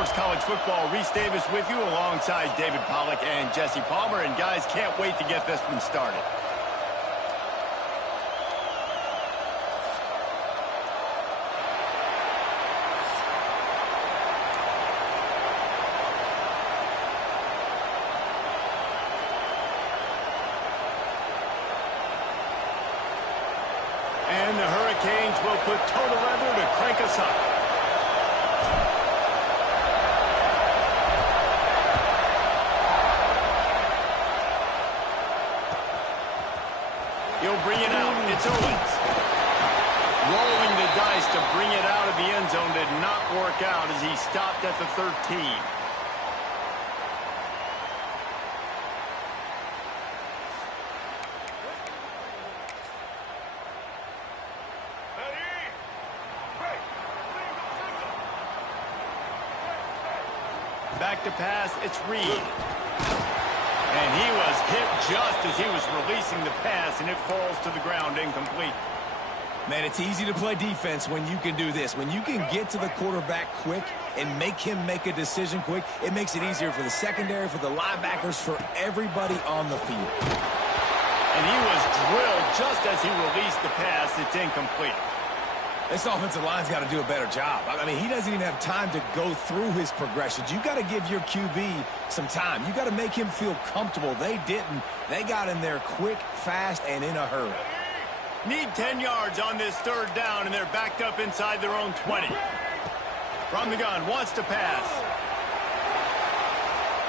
Sports College Football. Reese Davis with you alongside David Pollack and Jesse Palmer. And guys, can't wait to get this one started. And the Hurricanes will put total leather to crank us up. He'll bring it out. It's Owens. Rolling the dice to bring it out of the end zone did not work out as he stopped at the 13. Back to pass, it's Reed. And he was hit just as he was releasing the pass, and it falls to the ground incomplete. Man, it's easy to play defense when you can do this. When you can get to the quarterback quick and make him make a decision quick, it makes it easier for the secondary, for the linebackers, for everybody on the field. And he was drilled just as he released the pass. It's incomplete. This offensive line's got to do a better job. I mean, he doesn't even have time to go through his progressions. You got to give your QB some time. You got to make him feel comfortable. They didn't. They got in there quick, fast, and in a hurry. Need 10 yards on this third down, and they're backed up inside their own 20. From the gun, wants to pass.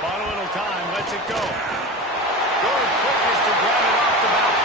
Bought a little time, lets it go. Good quickness to grab it off the bounce.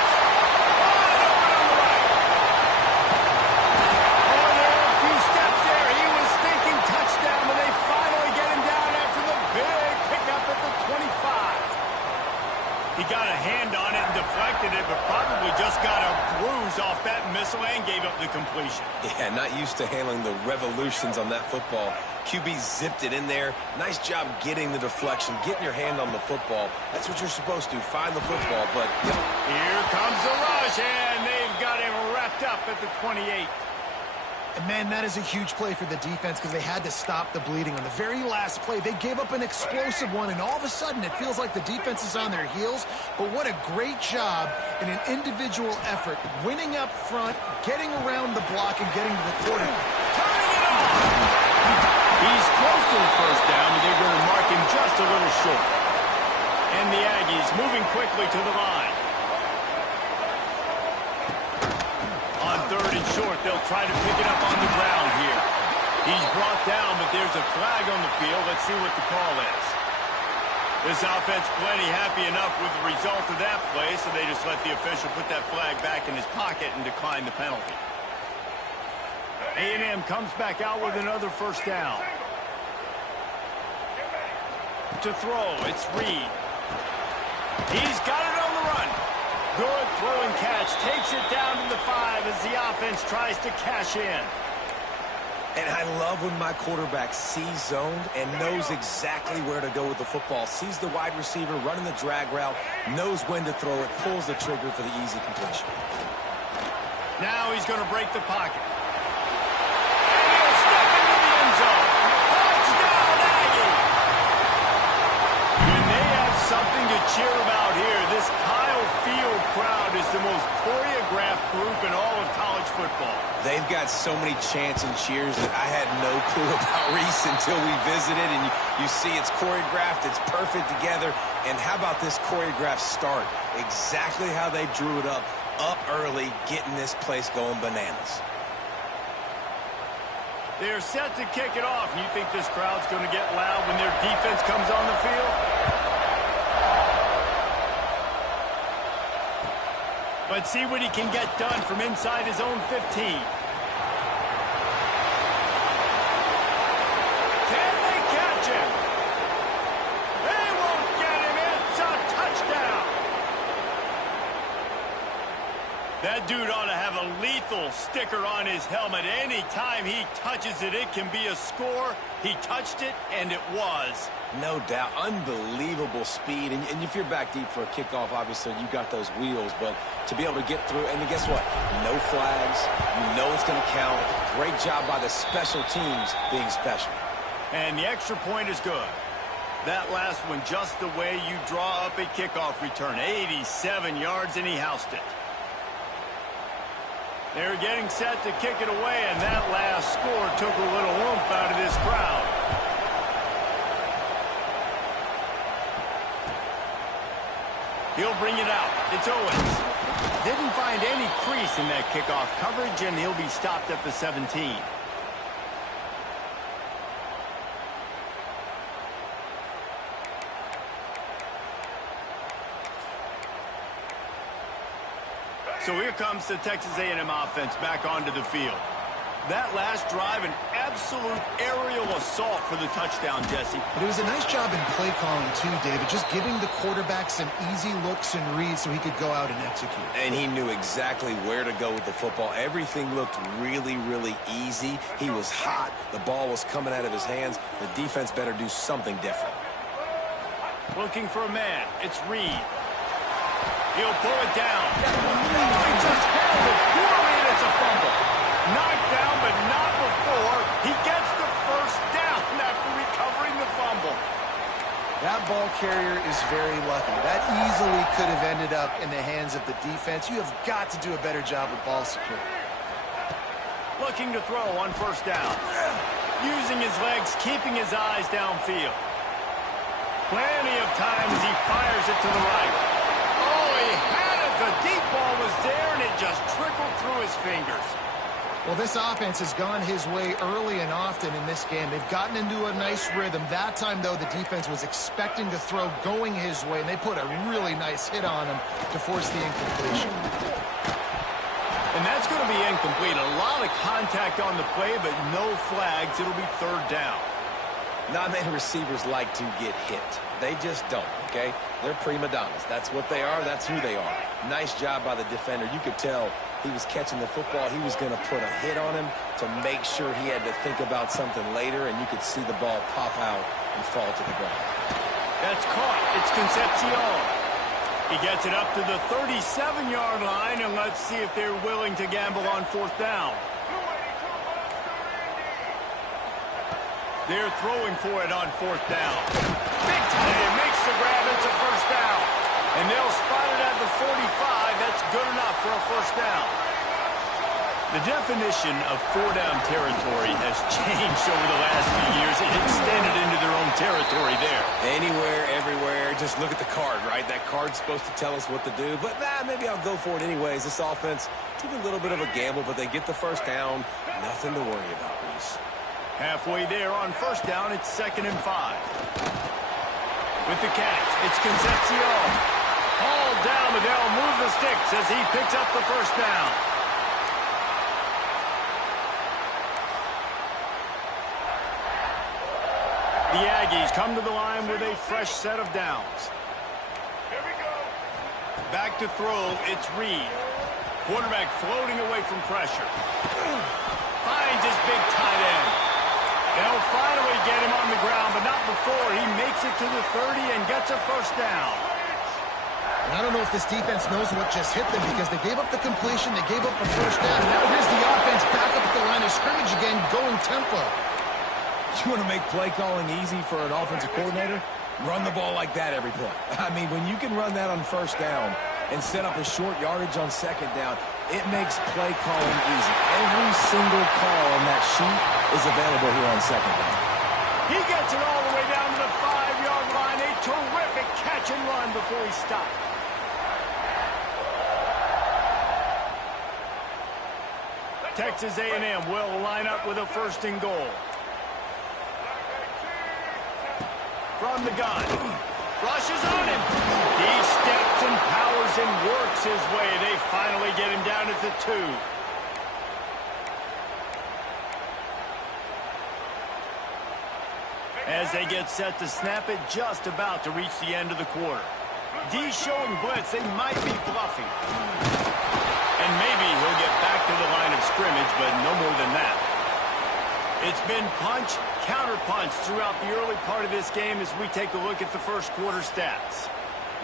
He got a hand on it and deflected it, but probably just got a bruise off that missile and gave up the completion. Yeah, not used to handling the revolutions on that football. QB zipped it in there. Nice job getting the deflection, getting your hand on the football. That's what you're supposed to, find the football, but... Here comes the rush, and they've got him wrapped up at the 28. And, man, that is a huge play for the defense because they had to stop the bleeding. On the very last play, they gave up an explosive one, and all of a sudden it feels like the defense is on their heels. But what a great job in an individual effort, winning up front, getting around the block, and getting to the quarter. Turning it on! He's close to the first down, but they're going to mark him just a little short. And the Aggies moving quickly to the line. Third and short, they'll try to pick it up on the ground here. He's brought down, but there's a flag on the field. Let's see what the call is. This offense plenty happy enough with the result of that play, so they just let the official put that flag back in his pocket and decline the penalty. A&M comes back out with another first down. To throw, it's Reed. He's got it on the run. Good throw and catch. Takes it down to the 5 as the offense tries to cash in. And I love when my quarterback sees zoned and knows exactly where to go with the football. Sees the wide receiver running the drag route, knows when to throw it, pulls the trigger for the easy completion. Now he's going to break the pocket. And he'll step into the end zone. Touchdown, Aggie! When they have something to cheer about here, this Kyle Field crowd is the most choreographed group in all of college football. They've got so many chants and cheers that I had no clue about Reese until we visited, and you see it's choreographed, it's perfect together. And how about this choreographed start? Exactly how they drew it up early, getting this place going bananas. They're set to kick it off, and you think this crowd's going to get loud when their defense comes on the field? But see what he can get done from inside his own 15. Can they catch him? They won't get him. It's a touchdown. That dude ought to have a lethal sticker on his helmet. Anytime he touches it, it can be a score. He touched it, and it was. No doubt. Unbelievable speed. And if you're back deep for a kickoff, obviously you got those wheels. But to be able to get through, and guess what? No flags. You know it's going to count. Great job by the special teams being special. And the extra point is good. That last one just the way you draw up a kickoff return. 87 yards, and he housed it. They're getting set to kick it away, and that last score took a little oomph out of this crowd. He'll bring it out. It's Owens. Didn't find any crease in that kickoff coverage, and he'll be stopped at the 17. So here comes the Texas A&M offense back onto the field. That last drive, an absolute aerial assault for the touchdown, Jesse. But it was a nice job in play calling too, David, just giving the quarterback some easy looks and reads so he could go out and execute. And he knew exactly where to go with the football. Everything looked really, really easy. He was hot. The ball was coming out of his hands. The defense better do something different. Looking for a man. It's Reed. He'll pull it down. Oh, he just handled it poorly, and it's a fumble. Knocked down, but not before. He gets the first down after recovering the fumble. That ball carrier is very lucky. That easily could have ended up in the hands of the defense. You have got to do a better job with ball security. Looking to throw on first down. Using his legs, keeping his eyes downfield. Plenty of times he fires it to the right. He had it. The deep ball was there, and it just trickled through his fingers. Well, this offense has gone his way early and often in this game. They've gotten into a nice rhythm. That time, though, the defense was expecting to throw going his way, and they put a really nice hit on him to force the incompletion. And that's going to be incomplete. A lot of contact on the play, but no flags. It'll be third down. Not many receivers like to get hit. They just don't, okay? They're prima donnas. That's what they are. That's who they are. Nice job by the defender. You could tell he was catching the football. He was going to put a hit on him to make sure he had to think about something later, and you could see the ball pop out and fall to the ground. That's caught. It's Concepcion. He gets it up to the 37-yard line, and let's see if they're willing to gamble on fourth down. They're throwing for it on fourth down. Big time. It makes the grab. It's a first down. And they'll spot it at the 45. That's good enough for a first down. The definition of four-down territory has changed over the last few years. It extended into their own territory there. Anywhere, everywhere. Just look at the card, right? That card's supposed to tell us what to do. But, maybe I'll go for it anyways. This offense took a little bit of a gamble, but they get the first down. Nothing to worry about, Reese. Halfway there on first down, it's 2nd and 5. With the catch, it's Concepcion. Hauled down, but they'll move the sticks as he picks up the first down. The Aggies come to the line with a fresh set of downs. Here we go. Back to throw, it's Reed. Quarterback floating away from pressure. Finds his big tight end. They'll finally get him on the ground, but not before he makes it to the 30 and gets a first down. I don't know if this defense knows what just hit them because they gave up the completion, they gave up the first down, and now here's the offense back up at the line of scrimmage again, going tempo. You want to make play calling easy for an offensive coordinator? Run the ball like that every play. I mean, when you can run that on first down and set up a short yardage on second down, it makes play calling easy. Every single call on that sheet is available here on second down. He gets it all the way down to the 5-yard line. A terrific catch and run before he stopped. Texas A&M will line up with a 1st and goal. From the gun. Rushes on him. He steps and powers and works his way. They finally get him down at the 2. As they get set to snap it, just about to reach the end of the quarter. D showing blitz. They might be bluffing. And maybe he'll get back to the line of scrimmage, but no more than that. It's been punch, counter-punch throughout the early part of this game as we take a look at the first quarter stats.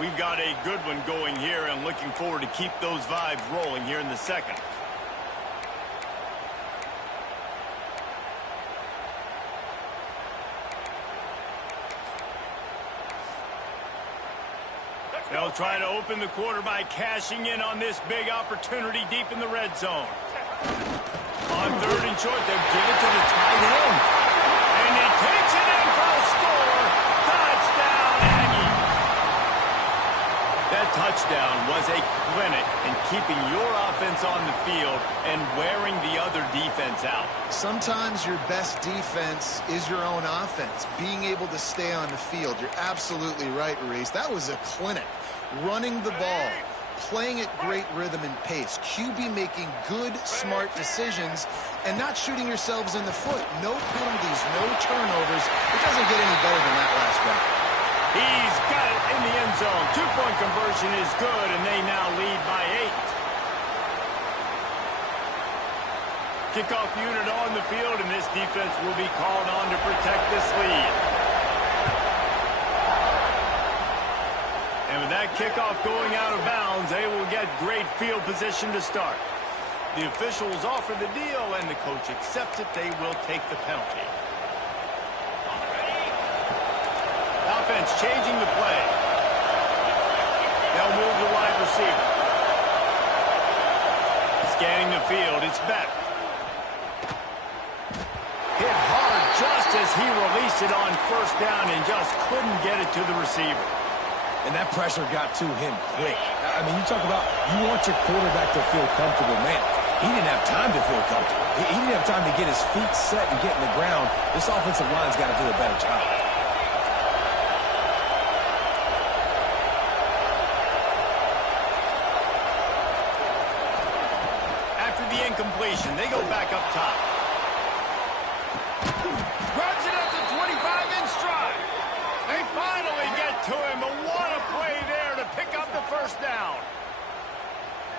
We've got a good one going here and looking forward to keep those vibes rolling here in the second. They'll try to open the quarter by cashing in on this big opportunity deep in the red zone. On third and short, they'll give it to the tight end. And he takes it in for a score. Touchdown, Aggie. That touchdown was a clinic in keeping your offense on the field and wearing the other defense out. Sometimes your best defense is your own offense, being able to stay on the field. You're absolutely right, Reese. That was a clinic. Running the ball, playing at great rhythm and pace. QB making good, smart decisions and not shooting yourselves in the foot. No penalties, no turnovers. It doesn't get any better than that last drive. He's got it in the end zone. Two-point conversion is good, and they now lead by 8. Kickoff unit on the field, and this defense will be called on to protect this lead. And with that kickoff going out of bounds, they will get great field position to start. The officials offer the deal, and the coach accepts it. They will take the penalty. Offense changing the play. They'll move the wide receiver. Scanning the field, it's Beck. Hit hard just as he released it on first down and just couldn't get it to the receiver. And that pressure got to him quick. I mean, you talk about you want your quarterback to feel comfortable. Man, he didn't have time to feel comfortable. He didn't have time to get his feet set and get in the ground. This offensive line's got to do a better job. After the incompletion, they go back up top. Grabs it at the 25 in stride. They finally get to him, but what a play there to pick up the first down.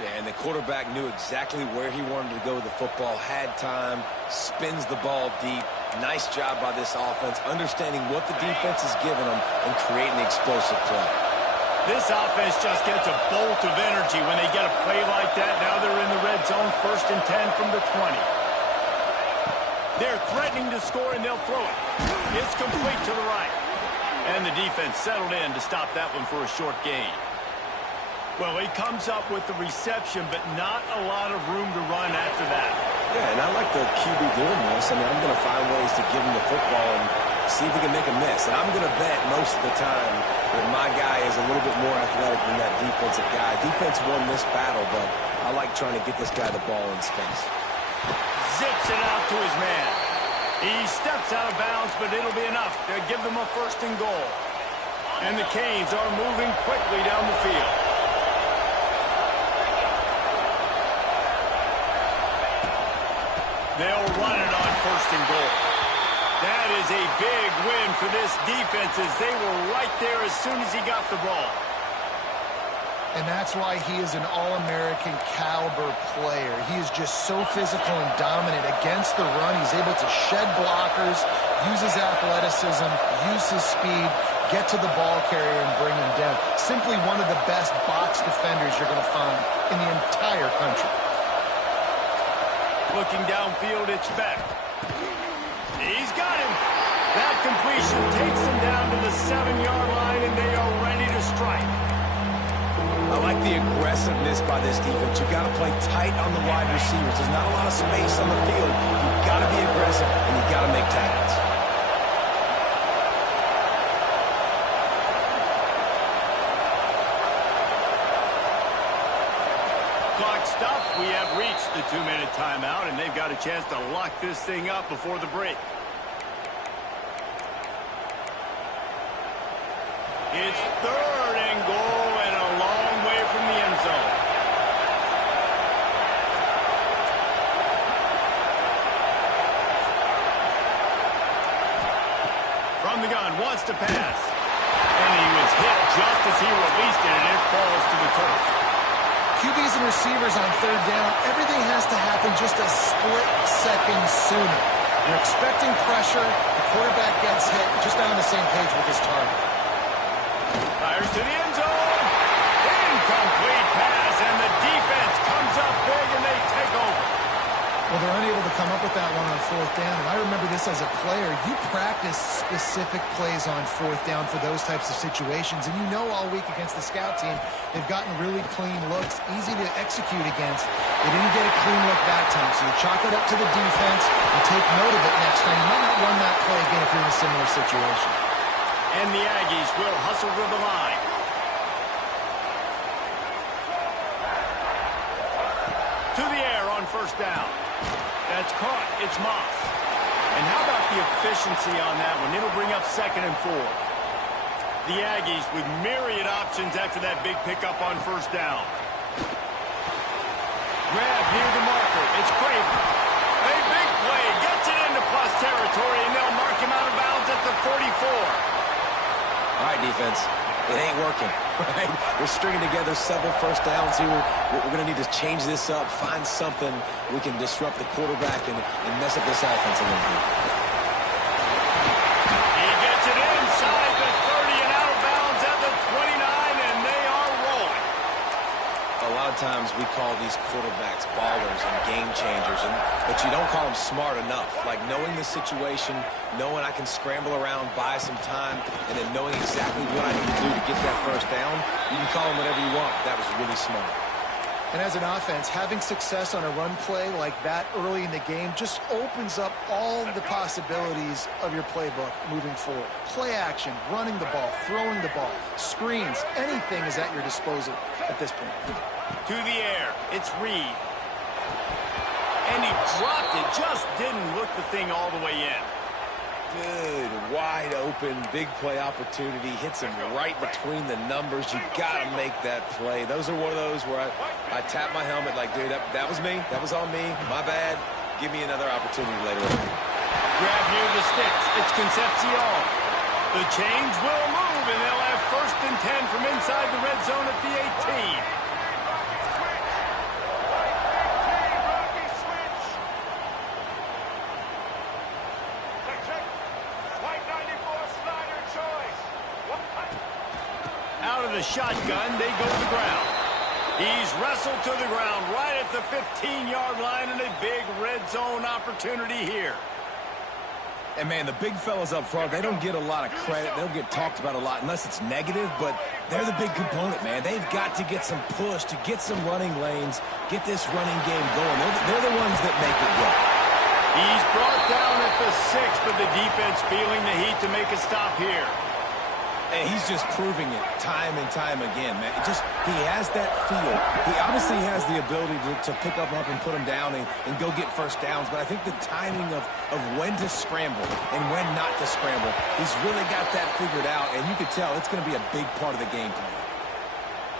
Yeah, and the quarterback knew exactly where he wanted to go with the football, had time, spins the ball deep. Nice job by this offense, understanding what the defense is giving them and creating the explosive play. This offense just gets a bolt of energy when they get a play like that. Now they're in the red zone, 1st and 10 from the 20. They're threatening to score, and they'll throw it. It's complete to the right. And the defense settled in to stop that one for a short gain. Well, he comes up with the reception, but not a lot of room to run after that. Yeah, and I like the QB doing this. I mean, I'm going to find ways to give him the football and see if he can make a miss. And I'm going to bet most of the time that my guy is a little bit more athletic than that defensive guy. Defense won this battle, but I like trying to get this guy the ball in space. Zips it out to his man. He steps out of bounds, but it'll be enough to give them a 1st and goal. And the Canes are moving quickly down the field. They'll run it on 1st and goal. That is a big win for this defense as they were right there as soon as he got the ball. And that's why he is an All-American caliber player. He is just so physical and dominant against the run. He's able to shed blockers, use his athleticism, use his speed, get to the ball carrier and bring him down. Simply one of the best box defenders you're going to find in the entire country. Looking downfield, it's Beck. He's got him. That completion takes them down to the 7-yard line, and they are ready to strike. I like the aggressiveness by this defense. You've got to play tight on the wide receivers. There's not a lot of space on the field. You've got to be aggressive, and you've got to make tackles. Clock stops. We have reached the 2-minute timeout, and they've got a chance to lock this thing up before the break. It's 3rd and goal and a long way from the end zone. From the gun, wants to pass. And he was hit just as he released it, and it falls to the turf. QBs and receivers on 3rd down, everything has to happen just a split second sooner. You're expecting pressure, the quarterback gets hit, just not on the same page with his target. Fires to the end zone. Incomplete pass, and the defense comes up big, and they take over. Well, they're unable to come up with that one on 4th down, and I remember this as a player. You practice specific plays on 4th down for those types of situations, and you know all week against the scout team, they've gotten really clean looks, easy to execute against. They didn't get a clean look that time, so you chalk it up to the defense and take note of it next time. You might not run that play again if you're in a similar situation. And the Aggies will hustle to the line. To the air on 1st down. That's caught. It's Moss. And how about the efficiency on that one? It'll bring up 2nd and 4. The Aggies with myriad options after that big pickup on 1st down. Grab near the marker. It's Craven. A big play. Gets it into plus territory, and they'll mark him out of bounds at the 44. All right, defense. It ain't working, right? We're stringing together several 1st downs here. We're going to need to change this up, find something we can disrupt the quarterback and mess up this offense a little bit. He gets it inside the 30 and out of bounds at the 29, and they are rolling. A lot of times we call these quarterbacks ballers and game changers, but you don't call them smart enough. Like knowing the situation, knowing I can scramble around, buy some time, and then knowing exactly what I need to do to get that 1st down, you can call them whatever you want. That was really smart. And as an offense, having success on a run play like that early in the game just opens up all the possibilities of your playbook moving forward. Play action, running the ball, throwing the ball, screens, anything is at your disposal at this point. To the air, it's Reed. And he dropped it, just didn't look the thing all the way in. Good, wide open, big play opportunity. Hits him right between the numbers. You got to make that play. Those are one of those where I tap my helmet like, dude, that was me. That was on me. My bad. Give me another opportunity later on. Grab near the sticks. It's Concepcion. The change will move, and they'll have 1st and 10 from inside the red zone at the 18. Out of the shotgun, they go to the ground. He's wrestled to the ground right at the 15-yard line, and a big red zone opportunity here. And, man, the big fellas up front, they don't get a lot of credit. They don't get talked about a lot unless it's negative, but they're the big component, man. They've got to get some push, to get some running lanes, get this running game going. They're the ones that make it go. He's brought down at the 6, but the defense feeling the heat to make a stop here. And he's just proving it time and time again, man. He has that feel. He obviously has the ability to pick up and put him down and go get 1st downs, but I think the timing of when to scramble and when not to scramble, he's really got that figured out, and you can tell it's going to be a big part of the game plan.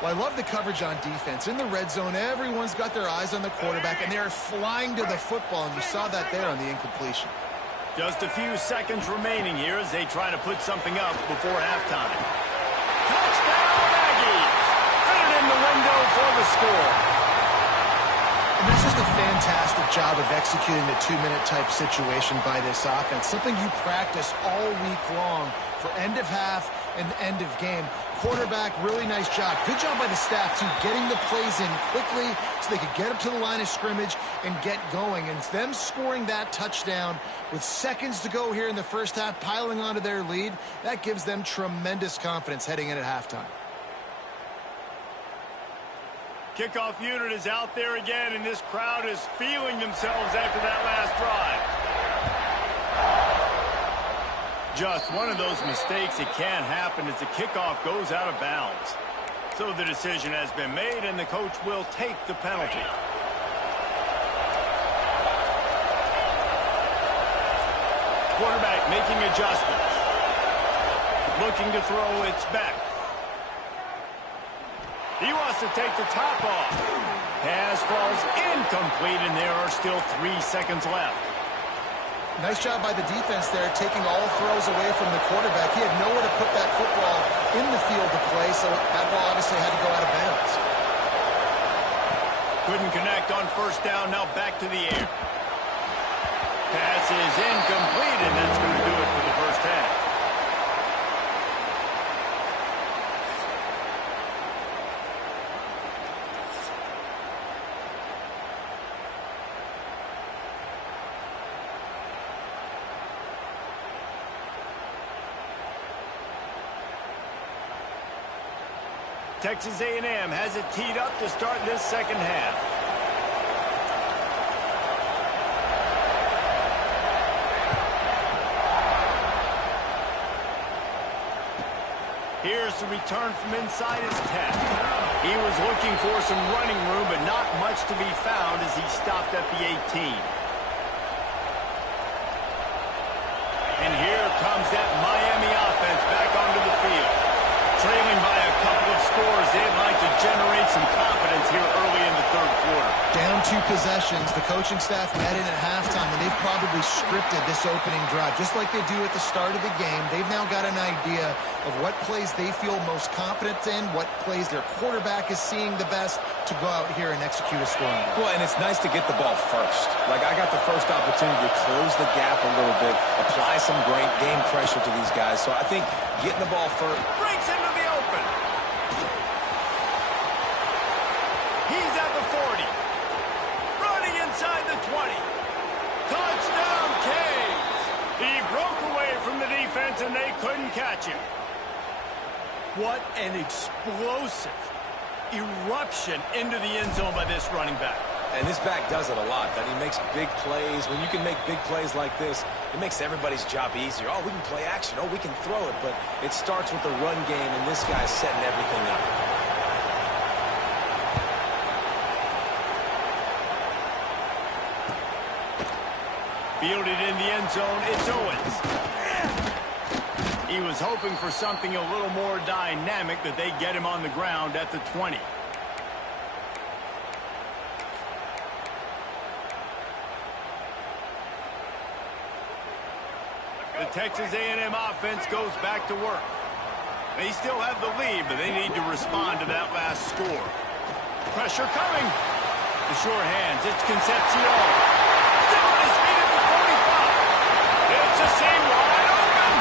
Well, I love the coverage on defense. In the red zone, everyone's got their eyes on the quarterback, and they're flying to the football, and you saw that there on the incompletion. Just a few seconds remaining here as they try to put something up before halftime. Touchdown, Aggies! Put it in the window for the score. And that's just a fantastic job of executing the 2-minute type situation by this offense. Something you practice all week long for end of half and end of game. Quarterback, really nice job. Good job by the staff, too, getting the plays in quickly so they could get up to the line of scrimmage and get going. And them scoring that touchdown with seconds to go here in the 1st half, piling onto their lead, that gives them tremendous confidence heading in at halftime. Kickoff unit is out there again, and this crowd is feeling themselves after that last drive. Just one of those mistakes that can happen as the kickoff goes out of bounds. So the decision has been made, and the coach will take the penalty. Quarterback making adjustments. Looking to throw, it's back. He wants to take the top off. Pass falls incomplete, and there are still 3 seconds left. Nice job by the defense there, taking all throws away from the quarterback. He had nowhere to put that football in the field to play, so that ball obviously had to go out of bounds. Couldn't connect on 1st down, now back to the air. Pass is incomplete, and that's going to do it for the 1st half. Texas A&M has it teed up to start this second half. Here's the return from inside his 10. He was looking for some running room, but not much to be found as he stopped at the 18. And here comes that Miami offense back onto the field. Trailing by a couple of scores, they'd like to generate some confidence here early in the third quarter. Down 2 possessions, the coaching staff met in at halftime, and they've probably scripted this opening drive. Just like they do at the start of the game, they've now got an idea of what plays they feel most confident in, what plays their quarterback is seeing the best to go out here and execute a scoring. Well, and it's nice to get the ball first. Like, I got the first opportunity to close the gap a little bit, apply some great game pressure to these guys. So I think getting the ball first. Breaks into the open. He's at the 40. Running inside the 20. Touchdown, Canes. He broke away from the defense, and they couldn't catch him. What an explosive eruption into the end zone by this running back. And this back does it a lot, that he makes big plays. When you can make big plays like this, it makes everybody's job easier. Oh, we can play action. Oh, we can throw it. But it starts with the run game, and this guy's setting everything up. Fielded in the end zone, it's Owens. He was hoping for something a little more dynamic, that they get him on the ground at the 20. The Texas A&M offense goes back to work. They still have the lead, but they need to respond to that last score. Pressure coming. The sure hands, it's Concepcion. Still on his feet at the 45. It's a seam wide open.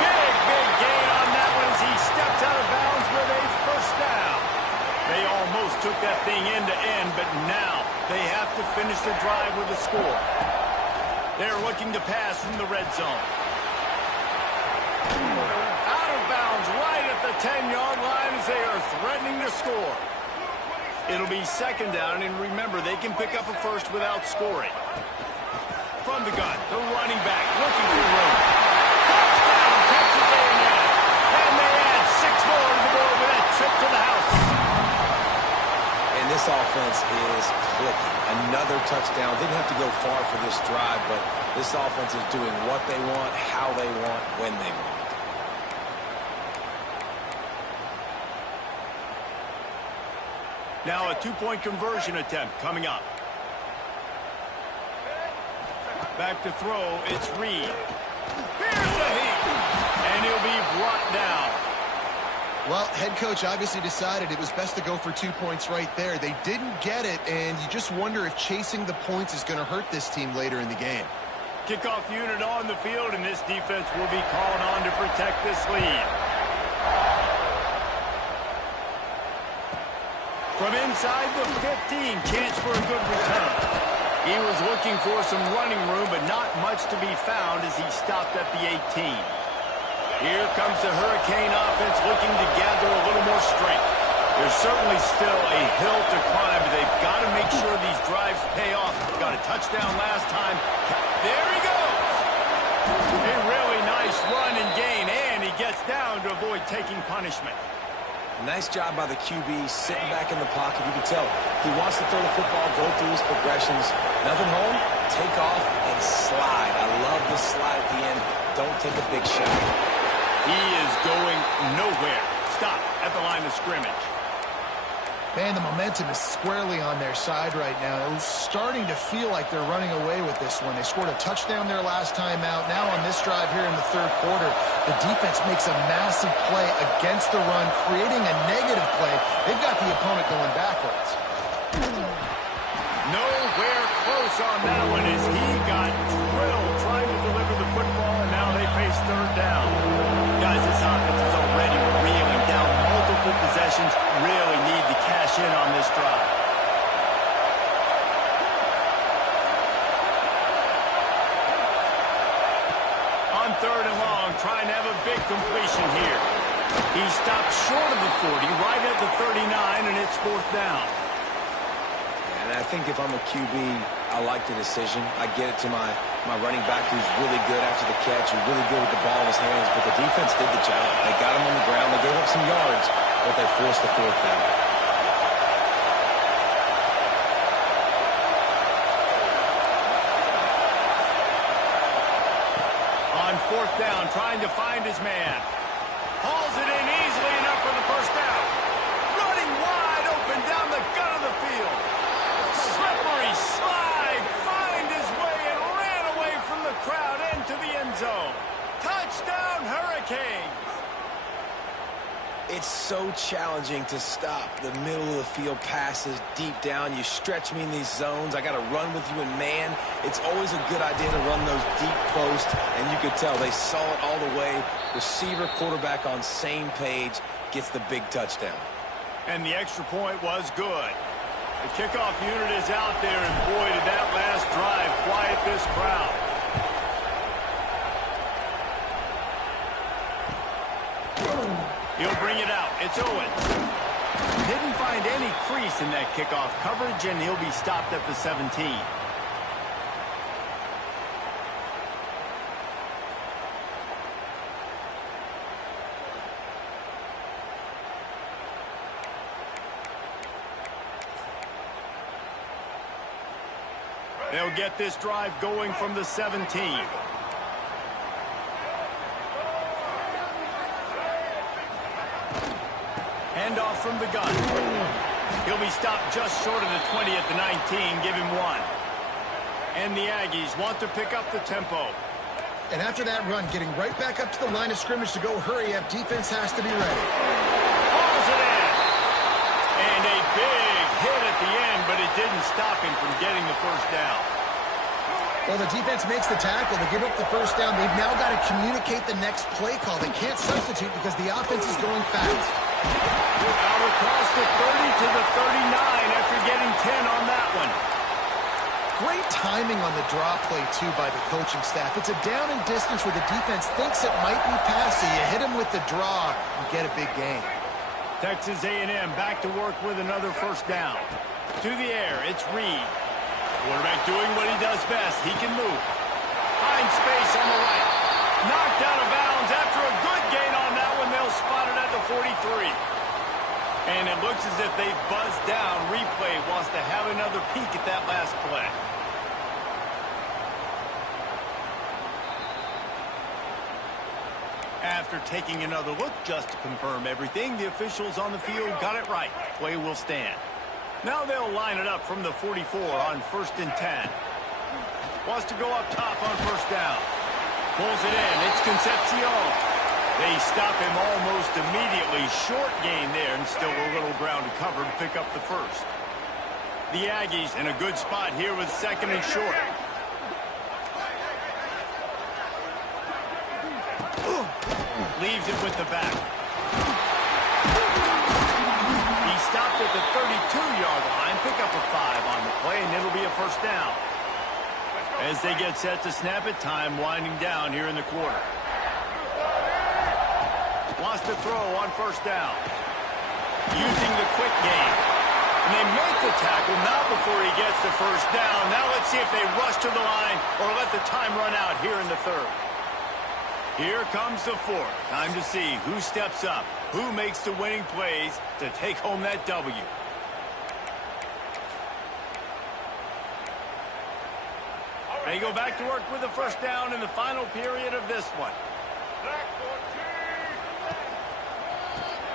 Big gain on that one as he steps out of bounds with a first down. They almost took that thing end to end, but now they have to finish the drive with a score. They're looking to pass from the red zone. Out of bounds right at the 10-yard line as they are threatening to score. It'll be second down, and remember, they can pick up a first without scoring. From the gun, the running back looking for room. Touchdown, Texas A&M. And they add 6 more to the board with that trip to the house. And this offense is clicking. Another touchdown. Didn't have to go far for this drive, but this offense is doing what they want, how they want, when they want. Now a 2-point conversion attempt coming up. Back to throw, it's Reed. Here's the heat, and he'll be brought down. Well, head coach obviously decided it was best to go for 2 points right there. They didn't get it, and you just wonder if chasing the points is going to hurt this team later in the game. Kickoff unit on the field, and this defense will be called on to protect this lead. From inside the 15, chance for a good return. He was looking for some running room, but not much to be found as he stopped at the 18. Here comes the Hurricane offense looking to gather a little more strength. There's certainly still a hill to climb, but they've got to make sure these drives pay off. Got a touchdown last time. There he goes. A really nice run and gain, and he gets down to avoid taking punishment. Nice job by the QB, sitting back in the pocket. You can tell he wants to throw the football, go through his progressions. Nothing home, take off, and slide. I love this slide at the end. Don't take a big shot. He is going nowhere. Stop at the line of scrimmage. Man, the momentum is squarely on their side right now. It's starting to feel like they're running away with this one. They scored a touchdown their last time out. Now on this drive here in the third quarter, the defense makes a massive play against the run, creating a negative play. They've got the opponent going backwards. Nowhere close on that one as he got drilled trying to deliver the football, and now they face third down. Guys, this offense is already reeling down multiple possessions. Really need to cash in on this drive. On third and long, trying to have a big completion here. He stopped short of the 40, right at the 39, and it's 4th down. And I think if I'm a QB, I like the decision. I get it to my running back who's really good after the catch and really good with the ball in his hands, but the defense did the job. They got him on the ground. They gave up some yards, but they forced the 4th down. On 4th down, trying to find his man. Hauls it in easily enough for the 1st down. Running wide open down the gut of the field. Slippery slide, find his way and ran away from the crowd into the end zone. Touchdown, Hurricanes. It's so challenging to stop the middle of the field passes deep down. You stretch me in these zones. I got to run with you in man. It's always a good idea to run those deep posts, and you could tell they saw it all the way. Receiver, quarterback on same page, gets the big touchdown. And the extra point was good. The kickoff unit is out there, and boy, did that last drive quiet this crowd. He'll bring it out. It's Owens. Didn't find any crease in that kickoff coverage, and he'll be stopped at the 17. They'll get this drive going from the 17. Handoff from the gun. He'll be stopped just short of the 20 at the 19. Give him 1. And the Aggies want to pick up the tempo. And after that run, getting right back up to the line of scrimmage to go hurry up, defense has to be ready. Hauls it in. And a big hit at the end, but it didn't stop him from getting the 1st down. Well, the defense makes the tackle. They give up the 1st down. They've now got to communicate the next play call. They can't substitute because the offense is going fast. Out across the 30 to the 39 after getting 10 on that one. Great timing on the draw play, too, by the coaching staff. It's a down and distance where the defense thinks it might be passy. You hit him with the draw and get a big gain. Texas A&M back to work with another 1st down. To the air, it's Reed. Quarterback doing what he does best. He can move. Finds space on the right. Knocked out of bounds after a good gain on that one. They'll spot it at the 43. And it looks as if they've buzzed down. Replay wants to have another peek at that last play. After taking another look just to confirm everything, the officials on the field got it right. Play will stand. Now they'll line it up from the 44 on 1st and 10. Wants to go up top on 1st down. Pulls it in. It's Concepcion. They stop him almost immediately. Short gain there, and still a little ground to cover to pick up the 1st. The Aggies in a good spot here with 2nd and short. Leaves it with the back. He stopped at the 32-yard line. Pick up a 5 on the play, and it'll be a 1st down. As they get set to snap it, time winding down here in the quarter. Wants to throw on 1st down. Using the quick game. And they make the tackle not before he gets the 1st down. Now let's see if they rush to the line or let the time run out here in the 3rd. Here comes the 4th. Time to see who steps up, who makes the winning plays to take home that W. They go back to work with the 1st down in the final period of this one.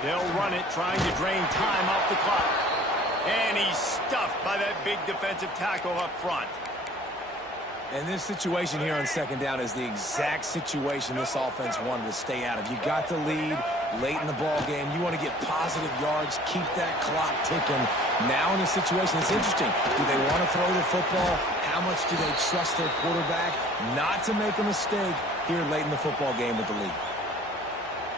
They'll run it, trying to drain time off the clock. And he's stuffed by that big defensive tackle up front. And this situation here on 2nd down is the exact situation this offense wanted to stay out of. You got the lead late in the ball game. You want to get positive yards, keep that clock ticking. Now in this situation, it's interesting. Do they want to throw the football? How much do they trust their quarterback not to make a mistake here late in the football game with the lead?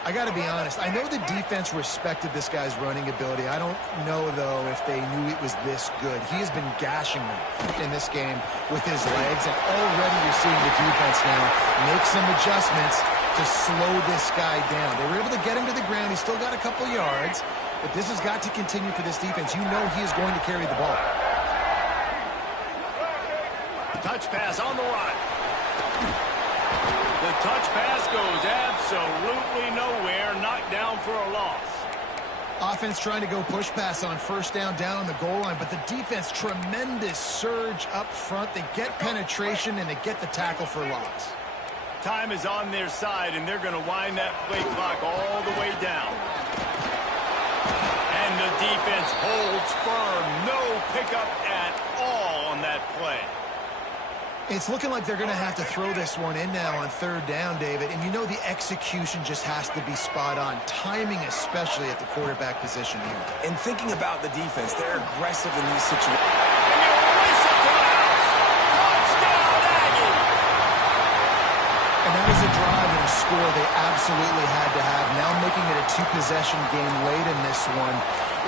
I got to be honest. I know the defense respected this guy's running ability. I don't know, though, if they knew it was this good. He has been gashing them in this game with his legs, and already you're seeing the defense now make some adjustments to slow this guy down. They were able to get him to the ground. He's still got a couple yards, but this has got to continue for this defense. You know he is going to carry the ball. Touch pass on the run. The touch pass goes absolutely nowhere. Knocked down for a loss. Offense trying to go push pass on first down on the goal line, but the defense, tremendous surge up front. They get penetration, and they get the tackle for loss. Time is on their side, and they're going to wind that play clock all the way down. And the defense holds firm. No pickup at all on that play. It's looking like they're going to have to throw this one in now on third down, David. And you know the execution just has to be spot on. Timing especially at the quarterback position here. And thinking about the defense, they're aggressive in these situations. And they'll race up to the house. Touchdown, Aggie! And that is a drive and a score they absolutely had to have. Now making it a two-possession game late in this one.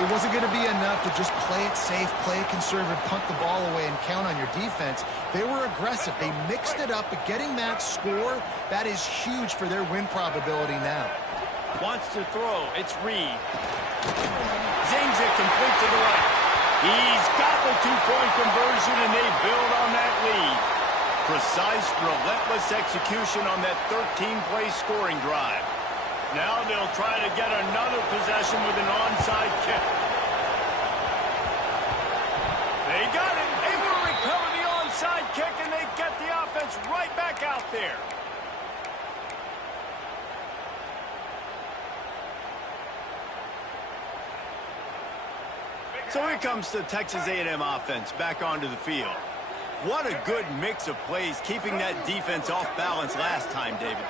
It wasn't going to be enough to just play it safe, play it conservative, punt the ball away, and count on your defense. They were aggressive. They mixed it up, but getting that score, that is huge for their win probability now. Wants to throw. It's Reed. Zings it complete to the right. He's got the two-point conversion, and they build on that lead. Precise, relentless execution on that 13-play scoring drive. Now they'll try to get another possession with an onside kick. They got it. Able to recover the onside kick, and they get the offense right back out there. So here comes the Texas A&M offense back onto the field. What a good mix of plays, keeping that defense off balance last time, David.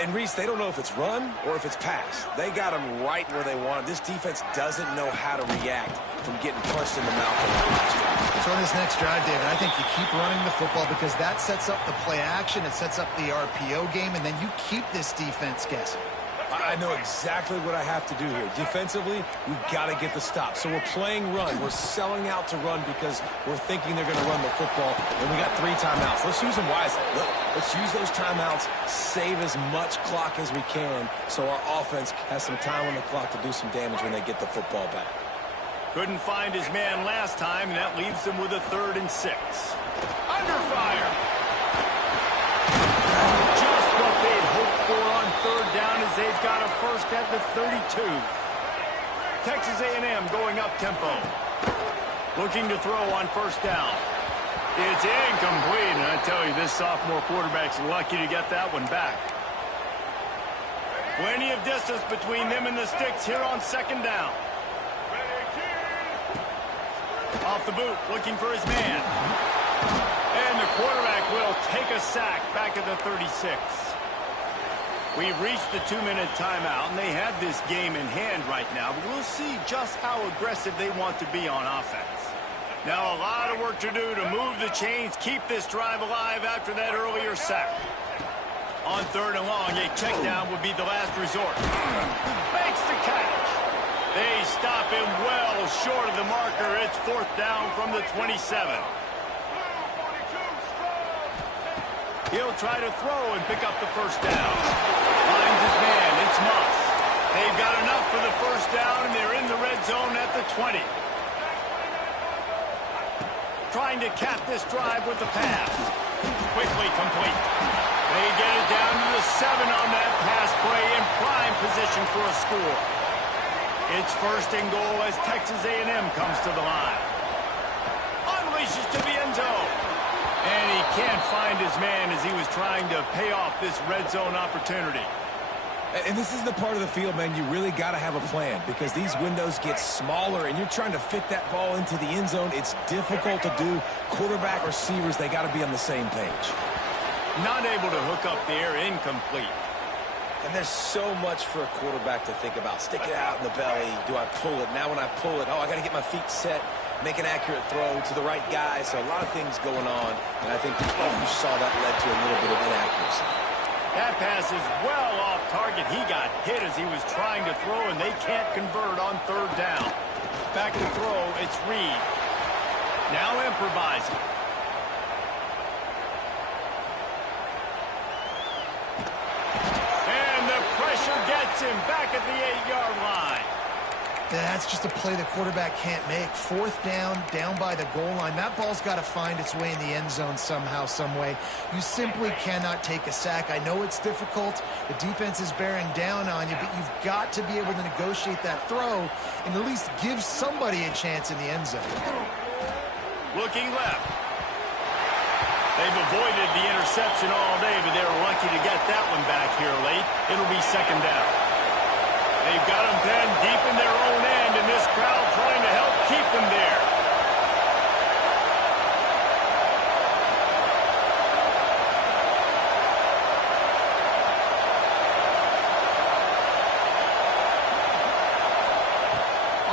And Reese, they don't know if it's run or if it's pass. They got them right where they want them. This defense doesn't know how to react from getting punched in the mouth on that last drive. So on this next drive, David, I think you keep running the football because that sets up the play action, it sets up the RPO game, and then you keep this defense guessing. I know exactly what I have to do here. Defensively, we've got to get the stop. So we're playing run. We're selling out to run because we're thinking they're going to run the football, and we got 3 timeouts. Let's use them wisely. Let's use those timeouts, save as much clock as we can so our offense has some time on the clock to do some damage when they get the football back. Couldn't find his man last time, and that leaves them with a 3rd and 6. Under fire. Just what they'd hoped for on 3rd down as they've got a first at the 32. Texas A&M going up tempo. Looking to throw on 1st down. It's incomplete, and I tell you, this sophomore quarterback's lucky to get that one back. Plenty of distance between them and the sticks here on 2nd down. Off the boot, looking for his man. And the quarterback will take a sack back at the 36. We've reached the 2-minute timeout, and they have this game in hand right now. But we'll see just how aggressive they want to be on offense. Now a lot of work to do to move the chains, keep this drive alive after that earlier sack. On 3rd and long, a check down would be the last resort. Makes the catch. They stop him well short of the marker. It's 4th down from the 27. He'll try to throw and pick up the 1st down. Finds his man. It's Moss. They've got enough for the 1st down, and they're in the red zone at the 20. Trying to cap this drive with the pass. Quickly complete. They get it down to the 7 on that pass play in prime position for a score. It's 1st and goal as Texas A&M comes to the line. Unleashes to the end zone. And he can't find his man as he was trying to pay off this red zone opportunity. And this is the part of the field, man, you really got to have a plan because these windows get smaller and you're trying to fit that ball into the end zone. It's difficult to do. Quarterback, receivers, they got to be on the same page. Not able to hook up there, incomplete. And there's so much for a quarterback to think about. Stick it out in the belly. Do I pull it? Now when I pull it, I got to get my feet set, make an accurate throw to the right guy. So a lot of things going on. And I think you saw that led to a little bit of inaccuracy. That pass is well off target. He got hit as he was trying to throw, and they can't convert on 3rd down. Back to throw, it's Reed. Now improvising. And the pressure gets him back at the 8-yard line. That's just a play the quarterback can't make. Fourth down, down by the goal line. That ball's got to find its way in the end zone somehow, some way. You simply cannot take a sack. I know it's difficult. The defense is bearing down on you, but you've got to be able to negotiate that throw and at least give somebody a chance in the end zone. Looking left. They've avoided the interception all day, but they were lucky to get that one back here late. It'll be second down. They've got them pinned deep in their own end, and this crowd trying to help keep them there.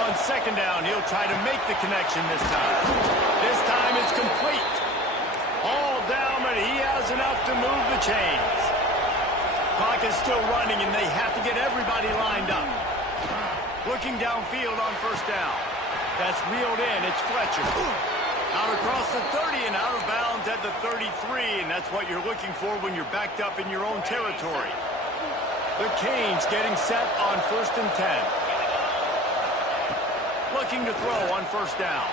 On second down, he'll try to make the connection this time. This time it's complete. All down, but he has enough to move the chains. Clock is still running, and they have to get everybody lined up. Looking downfield on first down. That's reeled in. It's Fletcher. Out across the 30 and out of bounds at the 33, and that's what you're looking for when you're backed up in your own territory. The Canes getting set on 1st and 10. Looking to throw on first down.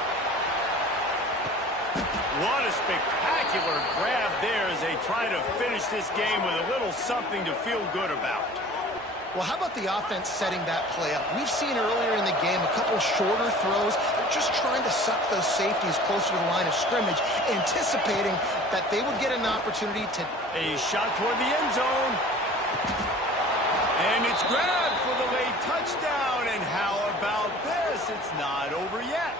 What a spectacular grab there as they try to finish this game with a little something to feel good about. Well, how about the offense setting that play up? We've seen earlier in the game a couple shorter throws. They're just trying to suck those safeties closer to the line of scrimmage, anticipating that they would get an opportunity to... A shot toward the end zone. And it's grabbed for the late touchdown. And how about this? It's not over yet.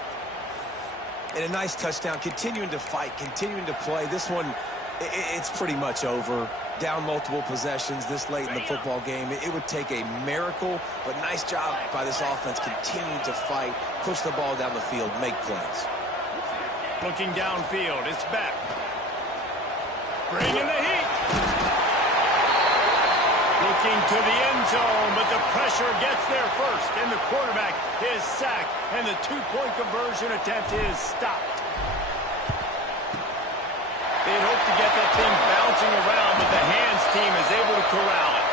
And a nice touchdown, continuing to fight, continuing to play. This one, it's pretty much over. Down multiple possessions this late in the football game. It would take a miracle, but nice job by this offense continuing to fight, push the ball down the field, make plays. Looking downfield, it's Beck. Bringing the heat. Looking to the end zone, but the pressure gets there first, and the quarterback is sacked, and the two-point conversion attempt is stopped. They'd hope to get that thing bouncing around, but the hands team is able to corral it.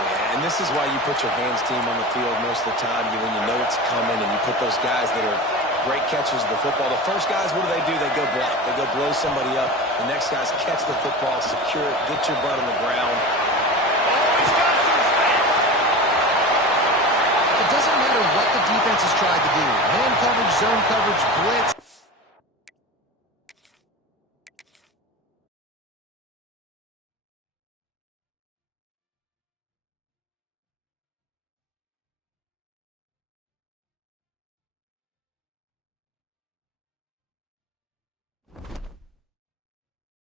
Yeah, and this is why you put your hands team on the field most of the time, when you know it's coming, and you put those guys that are great catchers of the football. The first guys, what do? They go block. They go blow somebody up. The next guys catch the football, secure it, get your butt on the ground. It doesn't matter what the defense has tried to do. Man coverage, zone coverage, blitz.